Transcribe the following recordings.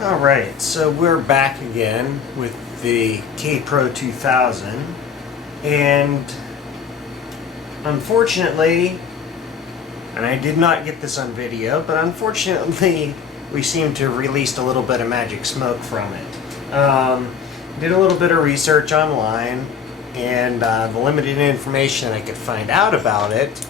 Alright, so we're back again with the Kaypro 2000, and unfortunately, and I did not get this on video, but unfortunately we seem to have released a little bit of magic smoke from it. Did a little bit of research online, and the limited information I could find out about it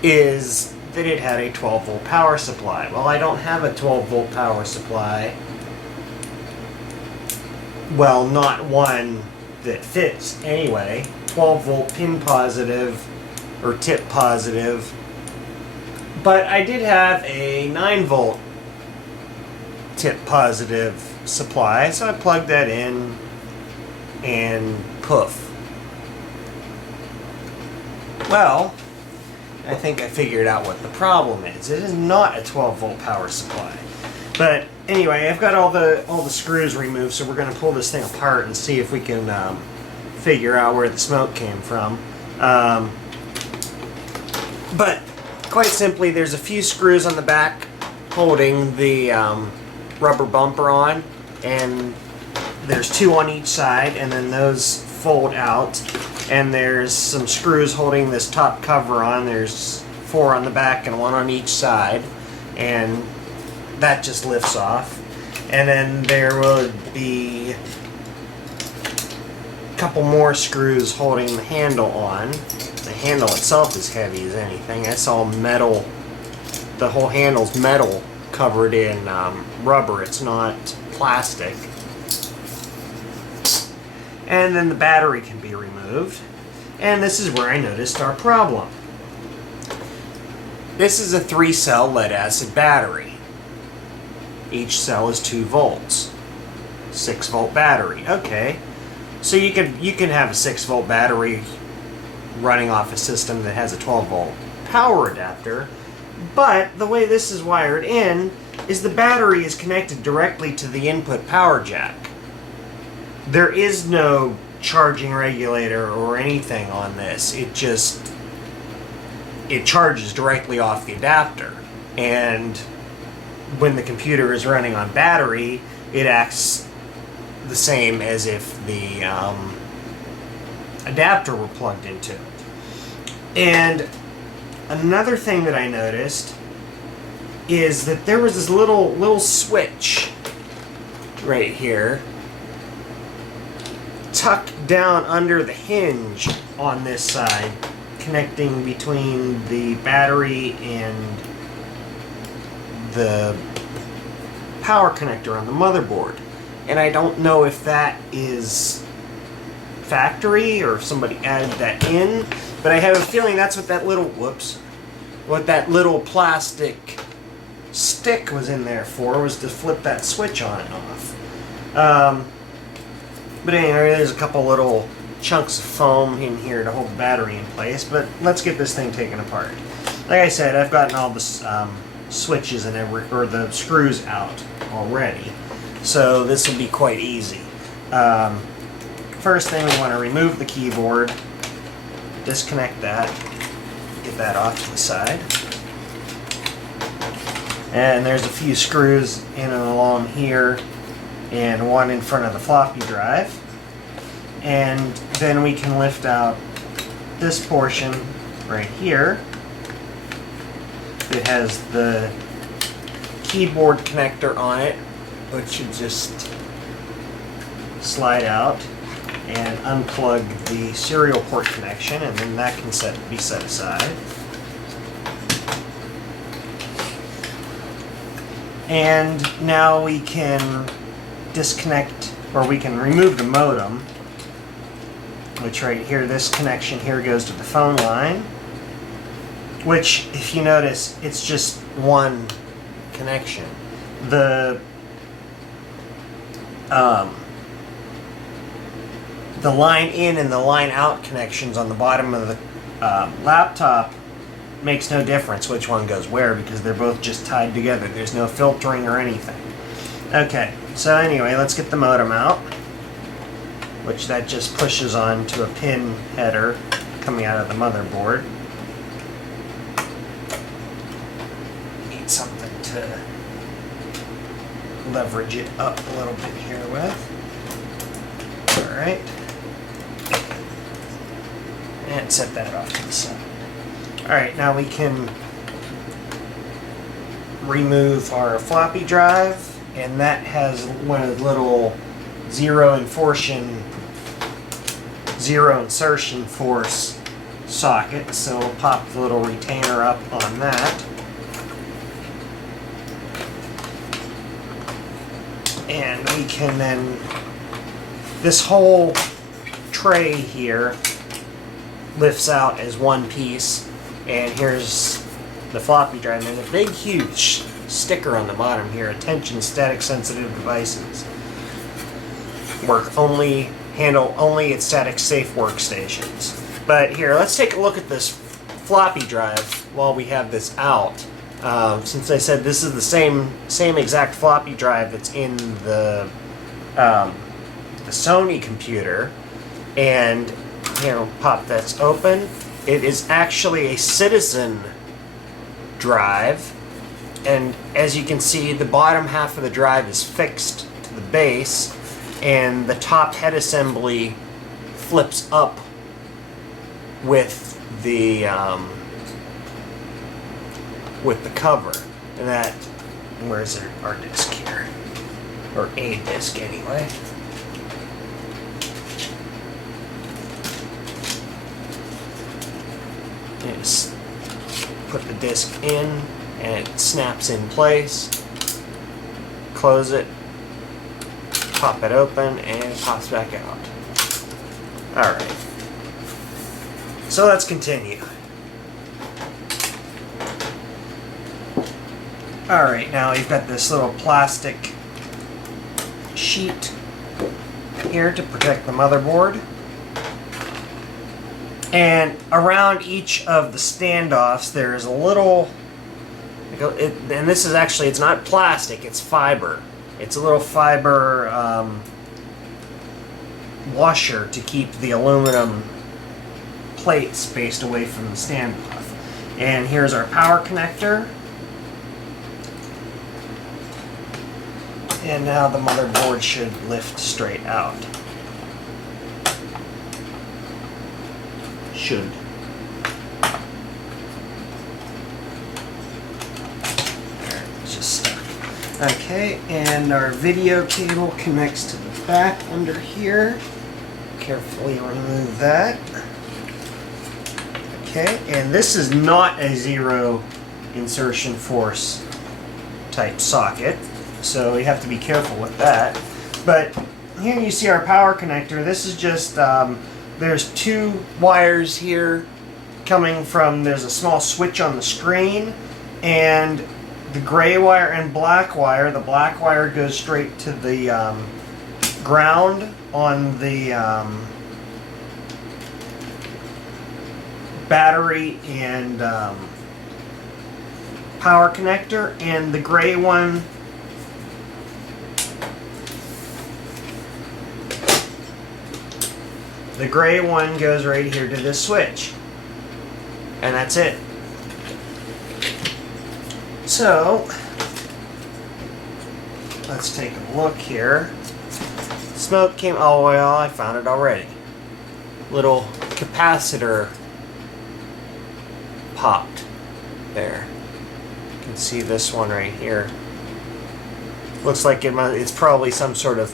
is that it had a 12 volt power supply. Well, I don't have a 12 volt power supply. Well, not one that fits anyway. 12 volt pin positive or tip positive. But I did have a 9 volt tip positive supply, so I plugged that in and poof. Well, I think I figured out what the problem is. It is not a 12 volt power supply. But anyway, I've got all the screws removed, so we're going to pull this thing apart and see if we can figure out where the smoke came from. But quite simply, there's a few screws on the back holding the rubber bumper on, and there's 2 on each side, and then those fold out, and there's some screws holding this top cover on. There's 4 on the back and 1 on each side, and that just lifts off. And then there would be a couple more screws holding the handle on. The handle itself is heavy as anything. It's all metal. The whole handle's metal covered in rubber. It's not plastic. And then the battery can be removed. And this is where I noticed our problem. This is a 3-cell lead-acid battery. Each cell is 2 volts. 6 volt battery. Okay. So you can have a 6 volt battery running off a system that has a 12 volt power adapter. But the way this is wired in is the battery is connected directly to the input power jack. There is no charging regulator or anything on this. It charges directly off the adapter. And when the computer is running on battery, it acts the same as if the adapter were plugged into it. And another thing that I noticed is that there was this little switch right here tucked down under the hinge on this side, connecting between the battery and the power connector on the motherboard. And I don't know if that is factory or if somebody added that in, but I have a feeling that's what that little plastic stick was in there for, was to flip that switch on and off. But anyway, there's a couple little chunks of foam in here to hold the battery in place, but let's get this thing taken apart. Like I said, I've gotten all the switches and the screws out already, so this will be quite easy. First thing, we want to remove the keyboard, disconnect that, get that off to the side, and there's a few screws in and along here and one in front of the floppy drive. And then we can lift out this portion right here. It has the keyboard connector on it, which should just slide out and unplug the serial port connection, and then that can be set aside. And now we can disconnect, or we can remove the modem, which right here, this connection here goes to the phone line, which, if you notice, it's just one connection. The line in and the line out connections on the bottom of the laptop makes no difference which one goes where, because they're both just tied together. There's no filtering or anything. Okay, so anyway, let's get the modem out, which that just pushes onto a pin header coming out of the motherboard. Need something to leverage it up a little bit here with. Alright. And set that off to the side. Alright, now we can remove our floppy drive, and that has one of the little zero insertion force sockets, so we'll pop the little retainer up on that. And we can then, this whole tray here lifts out as one piece, and here's the floppy drive. And there's a big, huge sticker on the bottom here: attention static sensitive devices. Handle only at static safe workstations. But here, let's take a look at this floppy drive while we have this out. Since I said this is the same exact floppy drive that's in the Sony computer, and here, we'll pop this open. It is actually a Citizen drive, and as you can see, the bottom half of the drive is fixed to the base, and the top head assembly flips up with the cover. And that, where's our disc here? Or a disc anyway. Just put the disc in and it snaps in place. Close it, pop it open, and it pops back out. Alright. So let's continue. Alright, now you've got this little plastic sheet here to protect the motherboard. And around each of the standoffs there is a little, and this is actually, it's not plastic, it's fiber. It's a little fiber washer to keep the aluminum plate spaced away from the standoff. And here's our power connector. And now the motherboard should lift straight out. Should. There, it's just stuck. Okay, and our video cable connects to the back under here. Carefully remove that. Okay, and this is not a zero insertion force type socket, so you have to be careful with that. But here you see our power connector. This is just, there's two wires here coming from, there's a small switch on the screen, and the gray wire and black wire. The black wire goes straight to the ground on the battery and power connector, and the gray one goes right here to this switch, and that's it. So let's take a look here. Smoke came, oh well, I found it already. Little capacitor popped there. You can see this one right here. Looks like it's probably some sort of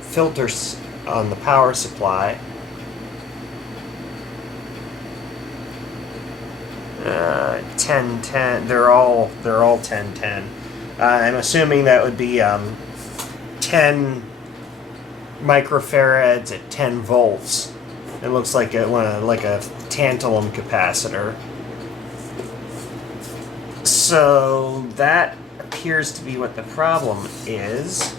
filter on the power supply. 1010. They're all 1010. I'm assuming that would be 10 microfarads at 10 volts. It looks like a tantalum capacitor. So that appears to be what the problem is.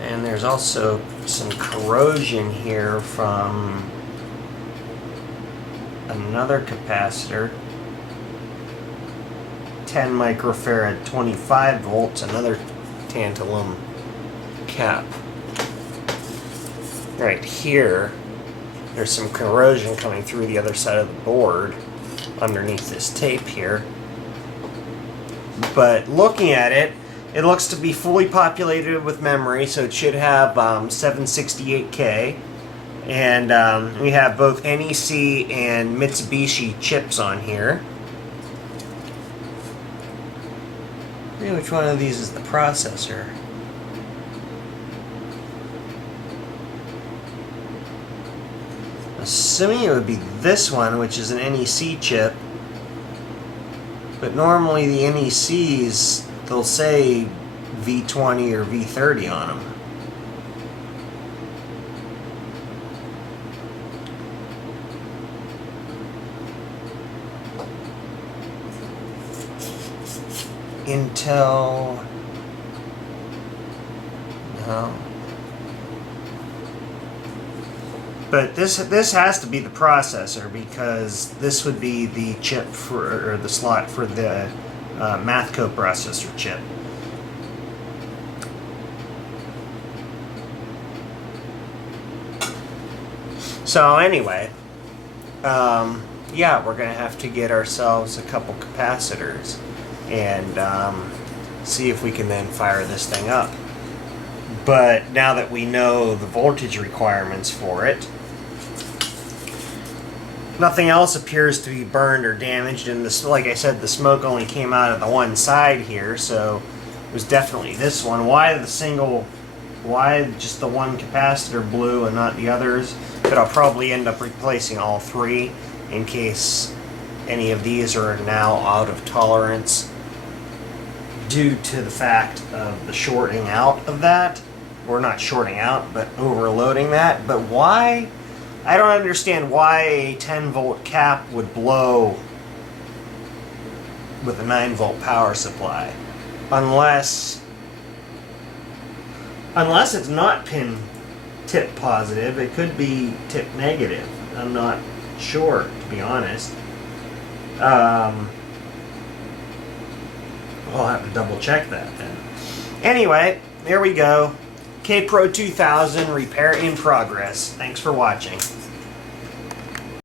And there's also some corrosion here from another capacitor. 10 microfarad, 25 volts, another tantalum cap. Right here, there's some corrosion coming through the other side of the board underneath this tape here. But looking at it, It looks to be fully populated with memory, so it should have 768K. And we have both NEC and Mitsubishi chips on here. I forget which one of these is the processor. Assuming it would be this one, which is an NEC chip. But normally the NECs, they'll say V20 or V30 on them. Intel. No. But this has to be the processor, because this would be the chip for, or the slot for the math coprocessor chip. So anyway, yeah, we're gonna have to get ourselves a couple capacitors and see if we can then fire this thing up. But now that we know the voltage requirements for it, nothing else appears to be burned or damaged, and this, like I said, the smoke only came out of the one side here, so it was definitely this one. Why just the one capacitor blew and not the others? But I'll probably end up replacing all three in case any of these are now out of tolerance due to the fact of the shorting out of that. Or not shorting out, but overloading that. But why? I don't understand why a 10-volt cap would blow with a 9-volt power supply. Unless it's not pin tip positive, it could be tip negative. I'm not sure, to be honest. I'll have to double check that then. Anyway, there we go. Kaypro 2000 repair in progress. Thanks for watching.